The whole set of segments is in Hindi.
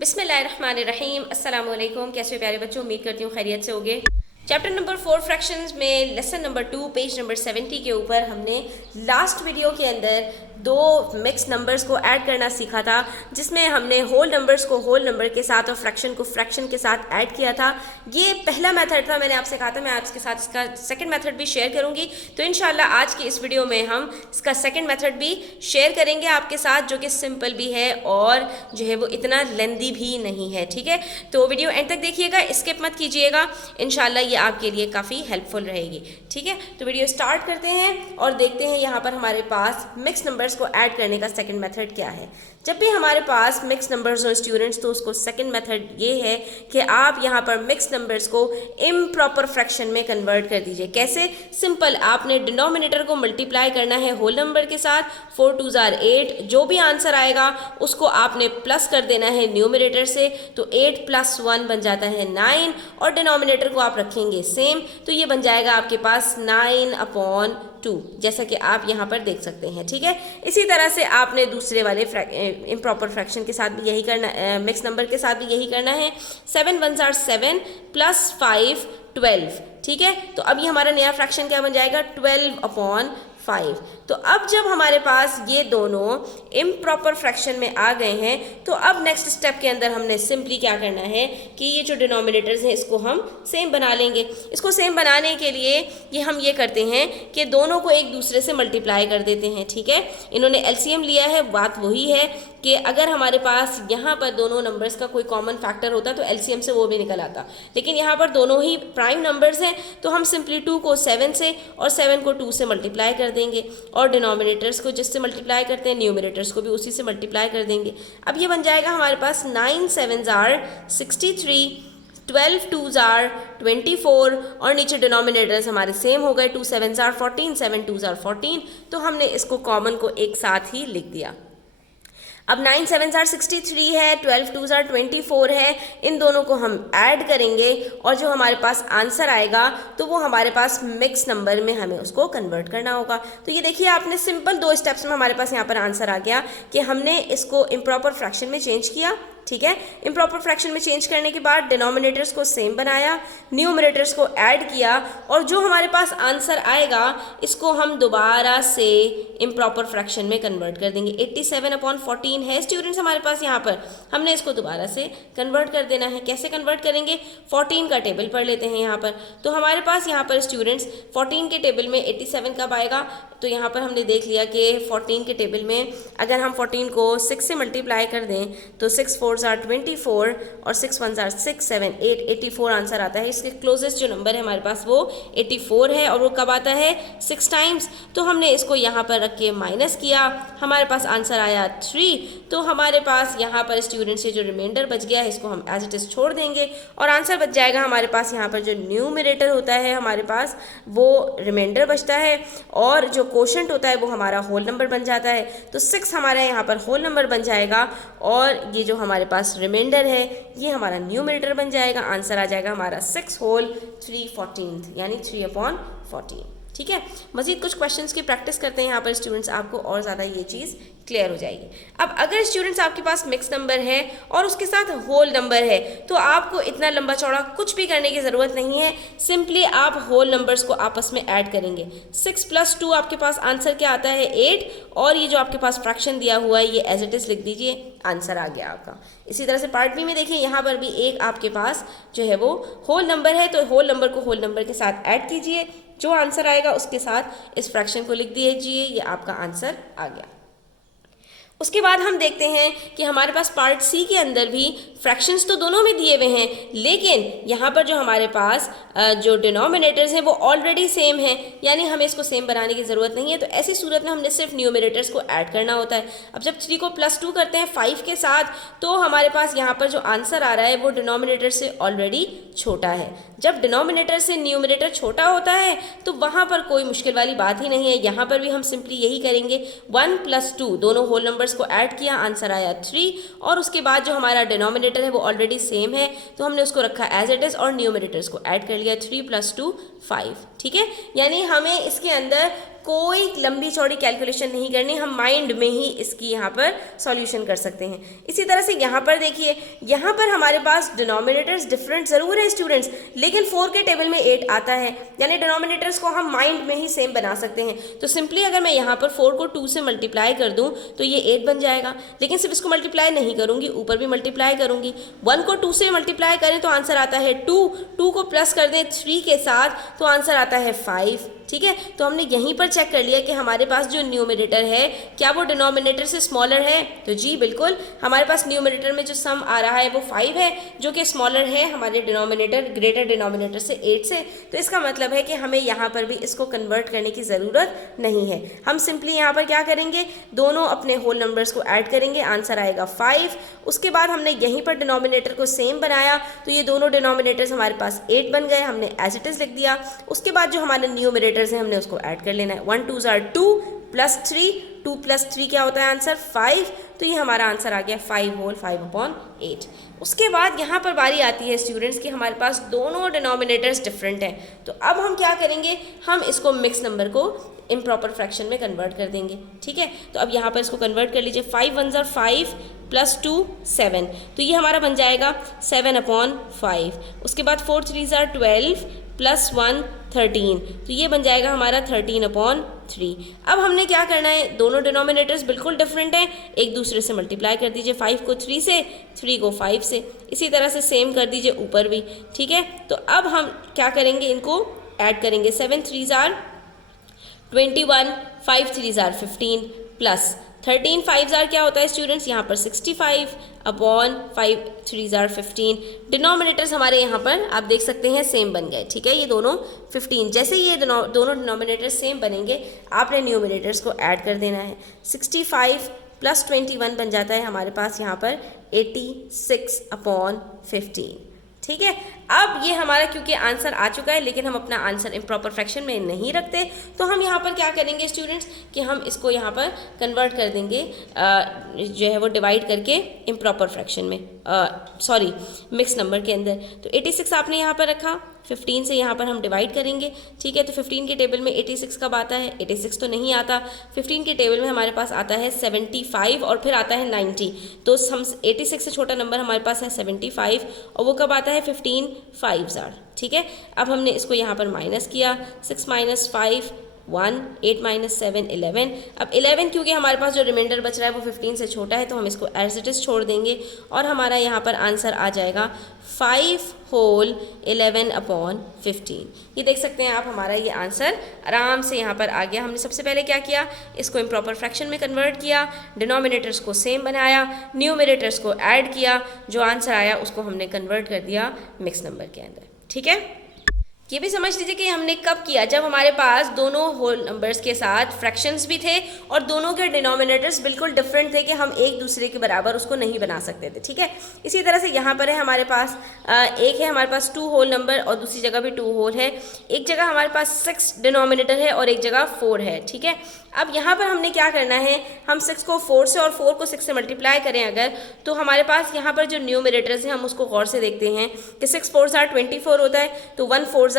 बिस्मिल्लाहिर्रहमानिर्रहीम। अस्सलाम वालेकुम। कैसे हो प्यारे बच्चों, उम्मीद करती हूँ खैरियत से होगे। चैप्टर नंबर 4 फ्रैक्शंस में लेसन नंबर 2 पेज नंबर 70 के ऊपर हमने लास्ट वीडियो के अंदर दो मिक्स नंबर्स को ऐड करना सीखा था, जिसमें हमने होल नंबर्स को होल नंबर के साथ और फ्रैक्शन को फ्रैक्शन के साथ ऐड किया था। ये पहला मेथड था, मैंने आपसे कहा था मैं आपके साथ इसका सेकंड मेथड भी शेयर करूंगी। तो इंशाल्लाह आज की इस वीडियो में हम इसका सेकंड मेथड भी शेयर करेंगे आपके साथ, जो कि सिंपल भी है और जो है वो इतना लेंदी भी नहीं है। ठीक है, तो वीडियो एंड तक देखिएगा, स्किप मत कीजिएगा, इंशाल्लाह ये आपके लिए काफ़ी हेल्पफुल रहेगी। ठीक है, तो वीडियो स्टार्ट करते हैं और देखते हैं यहाँ पर हमारे पास मिक्स नंबर्स को ऐड करने का सेकंड मेथड क्या है। जब भी हमारे पास मिक्स नंबर्स हो स्टूडेंट्स, तो उसको सेकंड मेथड ये है कि आप यहाँ पर मिक्स नंबर्स को इम्प्रॉपर फ्रैक्शन में कन्वर्ट कर दीजिए। कैसे? सिंपल, आपने डिनोमिनेटर को मल्टीप्लाई करना है होल नंबर के साथ। 4 2 8, जो भी आंसर आएगा उसको आपने प्लस कर देना है न्यूमरेटर से, तो 8 + 1 बन जाता है 9, और डिनोमिनेटर को आप रखेंगे सेम, तो ये बन जाएगा आपके पास 9/2, जैसा कि आप यहाँ पर देख सकते हैं। ठीक है, इसी तरह से आपने दूसरे वाले इम्प्रॉपर फ्रैक्शन के साथ भी यही करना, मिक्स नंबर के साथ भी यही करना है। 7 1s are 7 + 5 12। ठीक है, तो अब ये हमारा नया फ्रैक्शन क्या बन जाएगा? 12/5। तो अब जब हमारे पास ये दोनों इम्प्रॉपर फ्रैक्शन में आ गए हैं, तो अब नेक्स्ट स्टेप के अंदर हमने सिंपली क्या करना है कि ये जो डिनोमिनेटर्स हैं इसको हम सेम बना लेंगे। इसको सेम बनाने के लिए हम ये करते हैं कि दोनों को एक दूसरे से मल्टीप्लाई कर देते हैं। ठीक है, इन्होंने एलसीएम लिया है, बात वही है कि अगर हमारे पास यहाँ पर दोनों नंबर्स का कोई कॉमन फैक्टर होता तो एलसीएम से वो भी निकल आता, लेकिन यहाँ पर दोनों ही प्राइम नंबर्स हैं, तो हम सिंपली 2 को 7 से और 7 को 2 से मल्टीप्लाई कर देंगे, और डिनोमिनेटर्स को जिससे मल्टीप्लाई करते हैं न्यूमरेटर्स को भी उसी से मल्टीप्लाई कर देंगे। अब ये बन जाएगा हमारे पास 9 7s are 63, 12 2s are 24, और नीचे डिनोमिनेटर्स हमारे सेम हो गए। 2 7s are 14, 7 2s are 14, तो हमने इसको कॉमन को एक साथ ही लिख दिया। अब 9 7s are 63 है, 12 2s are 24 है, इन दोनों को हम ऐड करेंगे और जो हमारे पास आंसर आएगा तो वो हमारे पास मिक्स नंबर में हमें उसको कन्वर्ट करना होगा। तो ये देखिए, आपने सिंपल 2 स्टेप्स में हमारे पास यहाँ पर आंसर आ गया कि हमने इसको इम्प्रॉपर फ्रैक्शन में चेंज किया। ठीक है, इम्प्रॉपर फ्रैक्शन में चेंज करने के बाद डिनोमिनेटर्स को सेम बनाया, न्यूमरेटर्स को ऐड किया, और जो हमारे पास आंसर आएगा इसको हम दोबारा से इम्प्रॉपर फ्रैक्शन में कन्वर्ट कर देंगे। 87/14 है स्टूडेंट्स हमारे पास, यहाँ पर हमने इसको दोबारा से कन्वर्ट कर देना है। कैसे कन्वर्ट करेंगे? 14 का टेबल पढ़ लेते हैं यहाँ पर। तो हमारे पास यहाँ पर स्टूडेंट्स 14 के टेबल में 87 कब आएगा? तो यहाँ पर हमने देख लिया कि 14 के टेबल में अगर हम 14 को 6 से मल्टीप्लाई कर दें तो 6 4s are 24 और 6 1s are 6 7 8, 84 आंसर आता है। इसके क्लोजेस्ट जो नंबर है हमारे पास वो 84 है, और वो कब आता है? 6 टाइम्स। तो हमने इसको यहाँ पर रख के माइनस किया, हमारे पास आंसर आया 3। तो हमारे पास यहाँ पर स्टूडेंट्स से जो रिमाइंडर बच गया है इसको हम एज इट इज़ छोड़ देंगे, और आंसर बच जाएगा हमारे पास यहाँ पर जो न्यूमरेटर होता है हमारे पास वो रिमाइंडर बचता है, और जो कोशेंट होता है वो हमारा होल नंबर बन जाता है। तो 6 हमारे यहाँ पर होल नंबर बन जाएगा, और ये जो हमारे पास रिमाइंडर है ये हमारा न्यूमरेटर बन जाएगा। आंसर आ जाएगा हमारा 6 होल 3/14 यानी 3/14। ठीक है, मजीद कुछ क्वेश्चंस की प्रैक्टिस करते हैं यहाँ पर स्टूडेंट्स, आपको और ज़्यादा ये चीज़ क्लियर हो जाएगी। अब अगर स्टूडेंट्स आपके पास मिक्स नंबर है और उसके साथ होल नंबर है, तो आपको इतना लंबा चौड़ा कुछ भी करने की ज़रूरत नहीं है। सिंपली आप होल नंबर्स को आपस में ऐड करेंगे। 6 + 2 आपके पास आंसर क्या आता है? 8, और ये जो आपके पास फ्रैक्शन दिया हुआ है ये एज इट इज़ लिख दीजिए, आंसर आ गया आपका। इसी तरह से पार्ट बी में देखिए, यहाँ पर भी एक आपके पास जो है वो होल नंबर है, तो होल नंबर को होल नंबर के साथ ऐड कीजिए, जो आंसर आएगा उसके साथ इस फ्रैक्शन को लिख दीजिए, ये आपका आंसर आ गया। उसके बाद हम देखते हैं कि हमारे पास पार्ट सी के अंदर भी फ्रैक्शंस तो दोनों में दिए हुए हैं, लेकिन यहाँ पर जो हमारे पास जो डिनोमिनेटर्स हैं वो ऑलरेडी सेम हैं, यानी हमें इसको सेम बनाने की ज़रूरत नहीं है। तो ऐसी सूरत में हमने सिर्फ न्यूमरेटर्स को ऐड करना होता है। अब जब 3 को +2 करते हैं 5 के साथ, तो हमारे पास यहाँ पर जो आंसर आ रहा है वो डिनोमिनेटर से ऑलरेडी छोटा है। जब डिनोमिनेटर से न्यूमरेटर छोटा होता है तो वहाँ पर कोई मुश्किल वाली बात ही नहीं है। यहाँ पर भी हम सिंपली यही करेंगे, 1 + 2 दोनों होल नंबर्स को ऐड किया, आंसर आया 3, और उसके बाद जो हमारा डिनोमिनेटर है वो ऑलरेडी सेम है, तो हमने उसको रखा एज इट इज़ और न्यूमरेटर्स को ऐड कर लिया, 3 + 2 5। ठीक है, यानी हमें इसके अंदर कोई लंबी चौड़ी कैलकुलेशन नहीं करनी, हम माइंड में ही इसकी यहाँ पर सॉल्यूशन कर सकते हैं। इसी तरह से यहाँ पर देखिए, यहाँ पर हमारे पास डिनोमिनेटर्स डिफरेंट ज़रूर है स्टूडेंट्स, लेकिन 4 के टेबल में 8 आता है, यानी डिनोमिनेटर्स को हम माइंड में ही सेम बना सकते हैं। तो सिंपली अगर मैं यहाँ पर 4 को 2 से मल्टीप्लाई कर दूँ तो ये 8 बन जाएगा, लेकिन सिर्फ इसको मल्टीप्लाई नहीं करूँगी, ऊपर भी मल्टीप्लाई करूँगी। 1 को 2 से मल्टीप्लाई करें तो आंसर आता है 2, 2 को प्लस कर दें 3 के साथ तो आंसर आता है 5। ठीक है, तो हमने यहीं पर चेक कर लिया कि हमारे पास जो न्यूमरेटर है क्या वो डिनोमिनेटर से स्मॉलर है, तो जी बिल्कुल हमारे पास न्यूमरेटर में जो सम आ रहा है वो 5 है, जो कि स्मॉलर है हमारे डिनोमिनेटर ग्रेटर डिनोमिनेटर से 8 से। तो इसका मतलब है कि हमें यहाँ पर भी इसको कन्वर्ट करने की ज़रूरत नहीं है। हम सिंपली यहाँ पर क्या करेंगे, दोनों अपने होल नंबर्स को ऐड करेंगे, आंसर आएगा 5। उसके बाद हमने यहीं पर डिनोमिनेटर को सेम बनाया, तो ये दोनों डिनोमिनेटर्स हमारे पास 8 बन गए, हमने एज इट इज़ लिख दिया। उसके बाद जो हमारे न्यूमरेटर से हमने उसको ऐड कर लेना है, 1 2 2 प्लस 3, 2 प्लस 3 क्या होता है आंसर 5, तो ये हमारा आंसर आ गया 5 होल 5/8। उसके बाद यहाँ पर बारी आती है स्टूडेंट्स कि हमारे पास दोनों डिनोमिनेटर्स डिफरेंट हैं, तो अब हम क्या करेंगे, हम इसको मिक्स नंबर को इम्प्रॉपर फ्रैक्शन में कन्वर्ट कर देंगे। ठीक है, तो अब यहाँ पर इसको कन्वर्ट कर लीजिए, 5 1 5 प्लस 2 7, तो ये हमारा बन जाएगा 7/5। उसके बाद 4 3 12 प्लस 1 13, तो ये बन जाएगा हमारा 13/3। अब हमने क्या करना है, दोनों डिनोमिनेटर्स बिल्कुल डिफरेंट हैं, एक दूसरे से मल्टीप्लाई कर दीजिए, 5 को 3 से, 3 को 5 से, इसी तरह से सेम कर दीजिए ऊपर भी। ठीक है, तो अब हम क्या करेंगे, इनको ऐड करेंगे, 7 3 21, 5 3 15 प्लस 13 5 क्या होता है स्टूडेंट्स, यहाँ पर 65/5 3 15। डिनोमिनेटर्स हमारे यहाँ पर आप देख सकते हैं सेम बन गए। ठीक है, ये दोनों 15, जैसे ये दोनों डिनोमिनेटर्स सेम बनेंगे आपने न्यूमिनेटर्स को ऐड कर देना है। 65 प्लस 21 बन जाता है हमारे पास यहाँ पर 86/15। ठीक है, अब ये हमारा क्योंकि आंसर आ चुका है, लेकिन हम अपना आंसर इम्प्रॉपर फ्रैक्शन में नहीं रखते, तो हम यहाँ पर क्या करेंगे स्टूडेंट्स कि हम इसको यहाँ पर कन्वर्ट कर देंगे, जो है वो डिवाइड करके इम्प्रॉपर फ्रैक्शन में, सॉरी मिक्स नंबर के अंदर। तो 86 आपने यहाँ पर रखा, 15 से यहाँ पर हम डिवाइड करेंगे। ठीक है, तो 15 के टेबल में 86 कब आता है, 86 तो नहीं आता। 15 के टेबल में हमारे पास आता है 75 और फिर आता है 90, तो हम 86 से छोटा नंबर हमारे पास है 75, और वो कब आता है 15 5 ठीक है, अब हमने इसको यहाँ पर माइनस किया, 6 - 5 1, 8 - 7 11। अब 11 क्योंकि हमारे पास जो रिमाइंडर बच रहा है वो 15 से छोटा है, तो हम इसको एज इट इज़ छोड़ देंगे और हमारा यहाँ पर आंसर आ जाएगा 5 होल 11/15। ये देख सकते हैं आप, हमारा ये आंसर आराम से यहाँ पर आ गया। हमने सबसे पहले क्या किया, इसको इम्प्रॉपर फ्रैक्शन में कन्वर्ट किया, डिनोमिनेटर्स को सेम बनाया, न्यूमरेटर्स को ऐड किया, जो आंसर आया उसको हमने कन्वर्ट कर दिया मिक्स नंबर के अंदर। ठीक है, ये भी समझ लीजिए कि हमने कब किया, जब हमारे पास दोनों होल नंबर्स के साथ फ्रैक्शंस भी थे और दोनों के डिनोमिनेटर्स बिल्कुल डिफरेंट थे कि हम एक दूसरे के बराबर उसको नहीं बना सकते थे। ठीक है, इसी तरह से यहाँ पर है हमारे पास एक है हमारे पास 2 होल नंबर और दूसरी जगह भी 2 होल है, एक जगह हमारे पास 6 डिनोमिनेटर है और एक जगह 4 है। ठीक है, अब यहाँ पर हमने क्या करना है, हम 6 को 4 से और 4 को 6 से मल्टीप्लाई करें अगर, तो हमारे पास यहाँ पर जो न्यूमरेटर्स हैं हम उसको गौर से देखते हैं कि 6 4 24 होता है, तो 1 4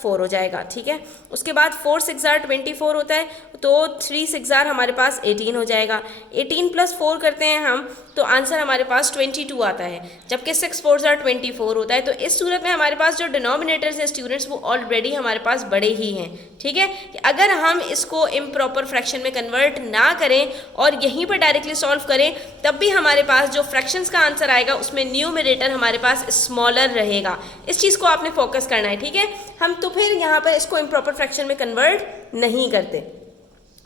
4 हो जाएगा। ठीक है, उसके बाद 4 6 24 होता है, तो 3 6 हमारे पास 18 हो जाएगा। 18 + 4 करते हैं हम, तो आंसर हमारे पास 22 आता है, जबकि 6 4 24 होता है। तो इस सूरत में हमारे पास जो डिनोमिनेटर्स हैं स्टूडेंट्स वो ऑलरेडी हमारे पास बड़े ही हैं। ठीक है, कि अगर हम इसको इम्प्रॉपर फ्रैक्शन में कन्वर्ट ना करें और यहीं पर डायरेक्टली सॉल्व करें, तब भी हमारे पास जो फ्रैक्शंस का आंसर आएगा उसमें न्यूमरेटर हमारे पास स्मॉलर रहेगा। इस चीज़ को आपने फोकस करना है। ठीक है, हम तो फिर यहाँ पर इसको इम्प्रॉपर फ्रैक्शन में कन्वर्ट नहीं करते।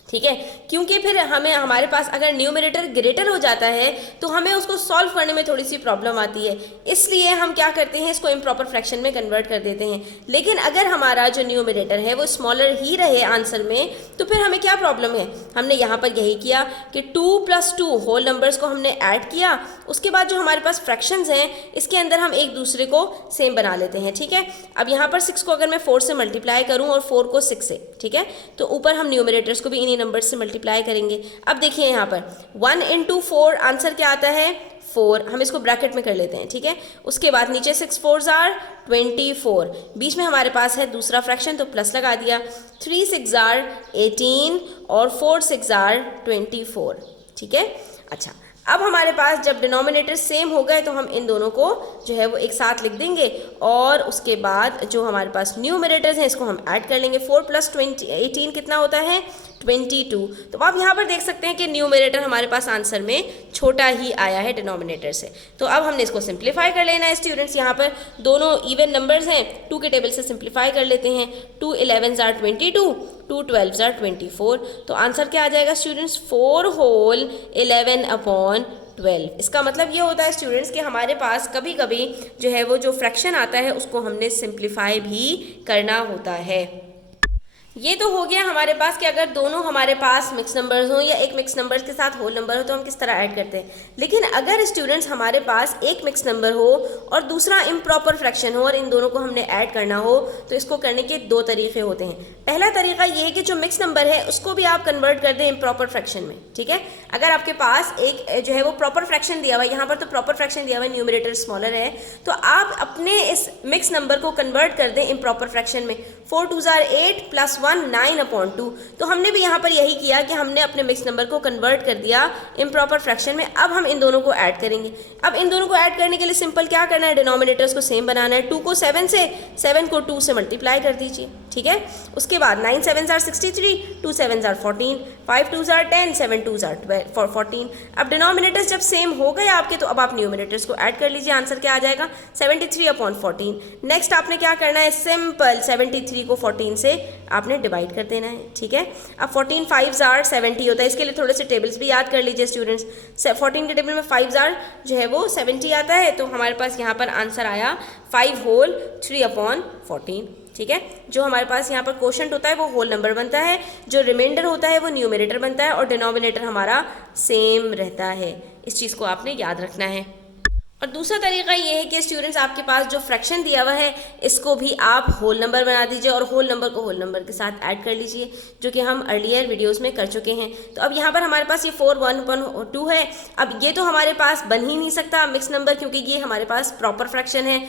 ठीक है, क्योंकि फिर हमारे पास अगर न्यूमरेटर ग्रेटर हो जाता है तो हमें उसको सॉल्व करने में थोड़ी सी प्रॉब्लम आती है, इसलिए हम क्या करते हैं, इसको इम्प्रॉपर फ्रैक्शन में कन्वर्ट कर देते हैं। लेकिन अगर हमारा जो न्यूमरेटर है वो स्मॉलर ही रहे आंसर में, तो फिर हमें क्या प्रॉब्लम है, हमने यहाँ पर यही किया कि 2 + 2 होल नंबर्स को हमने ऐड किया, उसके बाद जो हमारे पास फ्रैक्शंस हैं इसके अंदर हम एक दूसरे को सेम बना लेते हैं। ठीक है, अब यहाँ पर 6 को अगर मैं 4 से मल्टीप्लाई करूँ और 4 को 6 से, ठीक है, तो ऊपर हम न्यूमरेटर्स को भी इन्हीं नंबर से मल्टीप्लाई करेंगे। अब देखिए यहाँ पर 1 × 4 आंसर क्या आता है 4, हम इसको ब्रैकेट में कर लेते हैं, ठीक है। उसके बाद नीचे 6 4s आर 24, बीच में हमारे पास है दूसरा फ्रैक्शन तो प्लस लगा दिया, 3 6 आर 18 और 4 6 आर 24, ठीक है। अच्छा, अब हमारे पास जब डिनोमिनेटर सेम हो गए तो हम इन दोनों को जो है वो एक साथ लिख देंगे और उसके बाद जो हमारे पास न्यूमरेटर्स हैं इसको हम ऐड कर लेंगे। 4 + 18 कितना होता है 22। तो आप यहाँ पर देख सकते हैं कि न्यूमरेटर हमारे पास आंसर में छोटा ही आया है डिनोमिनेटर से। तो अब हमने इसको सिंप्लीफाई कर लेना है स्टूडेंट्स। यहाँ पर दोनों इवन नंबर्स हैं, 2 के टेबल से सिंप्लीफाई कर लेते हैं। 2 11s आर 22, 2 12s आर 24। तो आंसर क्या आ जाएगा स्टूडेंट्स 4 होल 11/12। इसका मतलब ये होता है स्टूडेंट्स कि हमारे पास कभी कभी जो है वो जो फ्रैक्शन आता है उसको हमने सिंप्लीफाई भी करना होता है। ये तो हो गया हमारे पास कि अगर दोनों हमारे पास मिक्स नंबर्स हो या एक मिक्स नंबर्स के साथ होल नंबर हो तो हम किस तरह ऐड करते हैं। लेकिन अगर स्टूडेंट्स हमारे पास एक मिक्स नंबर हो और दूसरा इम्प्रॉपर फ्रैक्शन हो और इन दोनों को हमने ऐड करना हो तो इसको करने के 2 तरीके होते हैं। पहला तरीका ये है कि जो मिक्स नंबर है उसको भी आप कन्वर्ट कर दें इम्प्रॉपर फ्रैक्शन में, ठीक है। अगर आपके पास एक जो है वो प्रॉपर फ्रैक्शन दिया हुआ है, यहाँ पर तो प्रॉपर फ्रैक्शन दिया हुआ है, न्यूमरेटर स्मॉलर है, तो आप अपने इस मिक्स नंबर को कन्वर्ट कर दें इम्प्रॉपर फ्रैक्शन में। 4 2s आर 8 + 1 9/2। तो हमने भी यहाँ पर यही किया कि हमने अपने मिक्स नंबर को कन्वर्ट कर दिया इम्प्रॉपर फ्रैक्शन में। अब हम इन दोनों को ऐड करेंगे। अब इन दोनों को ऐड करने के लिए सिंपल क्या करना है, डिनोमिनेटर्स को सेम बनाना है। 2 को 7 से, 7 को 2 से मल्टीप्लाई कर दीजिए, ठीक है। उसके बाद 9 7s are 63, 2 7s are 14, 5 2s are 10, 7 2s are 14। अब डिनोमिनेटर्स जब सेम हो गए आपके तो अब आप न्यूमरेटर्स को ऐड कर लीजिए। आंसर क्या आ जाएगा 73/14। नेक्स्ट आपने क्या करना है, सिंपल 73 को 14 से आपने डिवाइड कर देना है, ठीक है। अब 14 5s आर 70 होता है। इसके लिए थोड़े से टेबल्स भी याद कर लीजिए स्टूडेंट्स। 14 के टेबल में 5s आर जो है वो 70 आता है, तो हमारे पास यहाँ पर आंसर आया 5 होल 3/14, ठीक है। जो हमारे पास यहाँ पर क्वोशंट होता है वो होल नंबर बनता है, जो रिमाइंडर होता है वो न्यूमरेटर बनता है और डिनोमिनेटर हमारा सेम रहता है। इस चीज़ को आपने याद रखना है। और दूसरा तरीका ये है कि स्टूडेंट्स आपके पास जो फ्रैक्शन दिया हुआ है इसको भी आप होल नंबर बना दीजिए और होल नंबर को होल नंबर के साथ ऐड कर लीजिए, जो कि हम अर्लियर वीडियोस में कर चुके हैं। तो अब यहाँ पर हमारे पास ये 4 1/2 है। अब ये तो हमारे पास बन ही नहीं सकता मिक्स नंबर, क्योंकि ये हमारे पास प्रॉपर फ्रैक्शन है।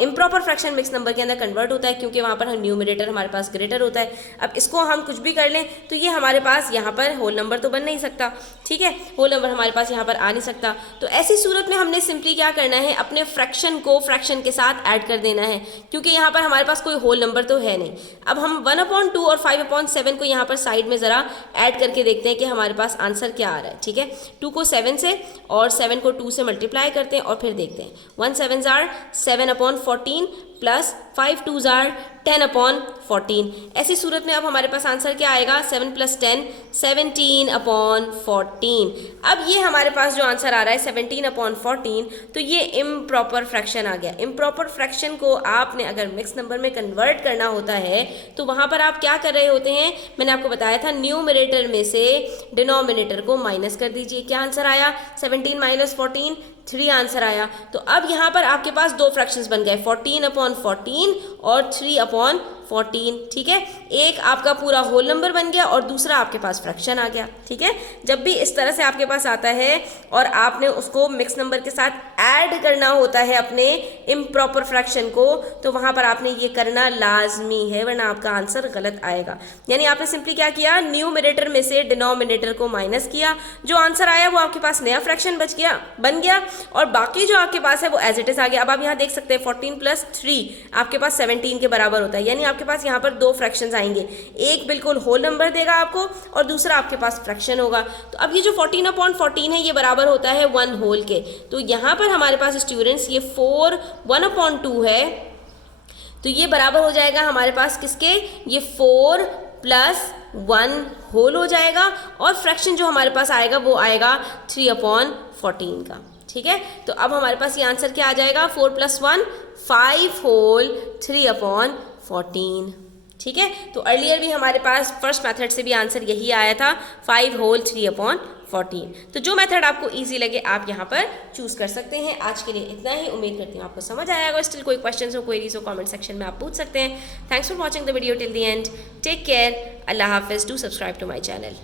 इम्प्रॉपर फ्रैक्शन मिक्स नंबर के अंदर कन्वर्ट होता है क्योंकि वहाँ पर न्यूमरेटर हमारे पास ग्रेटर होता है। अब इसको हम कुछ भी कर लें तो ये हमारे पास यहाँ पर होल नंबर तो बन नहीं सकता, ठीक है। होल नंबर हमारे पास यहाँ पर आ नहीं सकता। तो ऐसी सूरत में हमने सिंपली क्या करना है, अपने फ्रैक्शन को फ्रैक्शन के साथ ऐड कर देना है, क्योंकि यहाँ पर हमारे पास कोई होल नंबर तो है नहीं। अब हम 1/2 और 5/7 को यहाँ पर साइड में ज़रा ऐड करके देखते हैं कि हमारे पास आंसर क्या आ रहा है, ठीक है। 2 को 7 से और 7 को 2 से मल्टीप्लाई करते हैं और फिर देखते हैं। 1 7s are 7/14 plus 5 2s are 10/14। ऐसी सूरत में अब हमारे पास आंसर क्या आएगा, 7 + 10 17/14। अब ये हमारे पास जो आंसर आ रहा है 17/14, तो ये इम्प्रॉपर फ्रैक्शन आ गया। इम्प्रॉपर फ्रैक्शन को आपने अगर मिक्स नंबर में कन्वर्ट करना होता है तो वहाँ पर आप क्या कर रहे होते हैं, मैंने आपको बताया था न्यूमरेटर में से डिनोमिनेटर को माइनस कर दीजिए। क्या आंसर आया, 17 - 14 3 आंसर आया। तो अब यहाँ पर आपके पास 2 फ्रैक्शंस बन गए, 14/14 और 3/14, ठीक है। एक आपका पूरा होल नंबर बन गया और दूसरा आपके पास फ्रैक्शन आ गया, ठीक है। जब भी इस तरह से आपके पास आता है और आपने उसको मिक्स नंबर के साथ ऐड करना होता है अपने इम्प्रॉपर फ्रैक्शन को, तो वहाँ पर आपने ये करना लाजमी है, वरना आपका आंसर गलत आएगा। यानी आपने सिंपली क्या किया, न्यूमरेटर में से डिनोमिनेटर को माइनस किया, जो आंसर आया वो आपके पास नया फ्रैक्शन बन गया और बाकी जो आपके पास है वो एज इट इज आ गया। अब आप यहाँ देख सकते हैं 14 + 3 आपके पास 17 के बराबर होता है। यानी आपके पास यहाँ पर 2 फ्रैक्शंस आएंगे, एक बिल्कुल होल नंबर देगा आपको और दूसरा आपके पास फ्रैक्शन होगा। तो अब ये जो 14/14 है ये बराबर होता है 1 होल के। तो यहाँ पर हमारे पास स्टूडेंट्स ये 4 1/2 है, तो ये बराबर हो जाएगा हमारे पास किसके, ये 4 + 1 होल हो जाएगा और फ्रैक्शन जो हमारे पास आएगा वो आएगा 3/14 का, ठीक है। तो अब हमारे पास ये आंसर क्या आ जाएगा, 4 + 1 5 होल 3/14, ठीक है। तो अर्लियर भी हमारे पास फर्स्ट मेथड से भी आंसर यही आया था, 5 होल 3/14। तो जो मेथड आपको इजी लगे आप यहाँ पर चूज कर सकते हैं। आज के लिए इतना ही, उम्मीद करती हूँ आपको समझ आया होगा। स्टिल कोई क्वेश्चन हो, क्वेरीज हो, कमेंट सेक्शन में आप पूछ सकते हैं। Thanks for watching the video till the end. Take care, अल्लाह हाफिज़। Do subscribe to my channel.